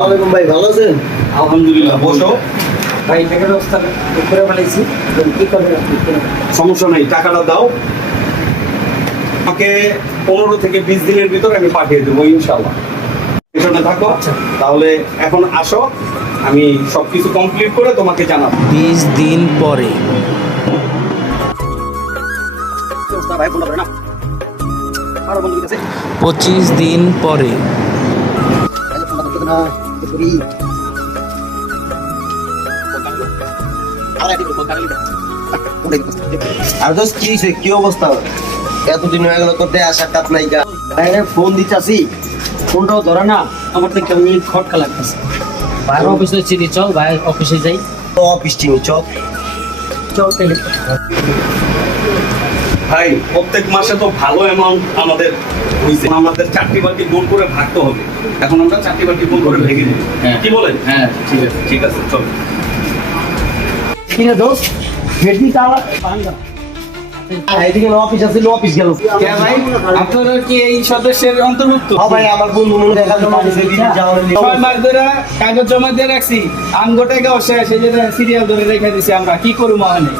ওয়ালাইকুম ভাই, ভালো আছেন? আলহামদুলিল্লাহ, বসো। ভাই টাকার ব্যবস্থা করে ফেলাইছি, কি করবেন আপনি? সমস্যা নেই, টাকাটা দাও। আমাকে 15 থেকে 20 দিনের ভিতর আমি পাঠিয়ে দেবো ইনশাল্লাহ। পেছনে থাকো। তাহলে এখন আসো, আমি সবকিছু কমপ্লিট করে তোমাকে জানাবো। 20 দিন পরে। 25 দিন পরে। আর দোস্ত কি হয়েছে? কি অবস্থা? এতদিন হয়ে গেল তোর দেয়া সাক্ষাৎ নাই গা। ভাইরে ফোন দিচ্ছি, ফোনটাও ধরে না। আমার তো কেমনি খটকা লাগতেছে। ভাইয়ের অফিসে চিনি, চল ভাইয়ের অফিসে যাই। তো অফিস চিনি, চল চল তাহলে। ভাই, প্রত্যেক মাসে তো ভালো অ্যামাউন্ট আমাদের হয়েছে। আমাদের চারটি বাটি গোল করে ভাগতে হবে। এখন আমরা চারটি বাটি গোল করে ভেঙে দিই। কি বলেন? হ্যাঁ, ঠিক আছে। ঠিক আছে, চল। কি রে দোস্ত, ভেটনি তালা ভাঙ্গা। এদিকে অফিস আছে, অফিস গেল। ভাই, আপনারা কি এই সদস্যের অন্তর্ভুক্ত? হ্যাঁ ভাই, আমার বন্ধু মনে দেখা যাওয়ার 6 মাস ধরে কাগজ জমা দিয়ে রাখছি, আমগোটাকে অবশ্যই সেই জন্য সিরিয়াল ধরে রেখে দিছি। আমরা কি করবো মহানে?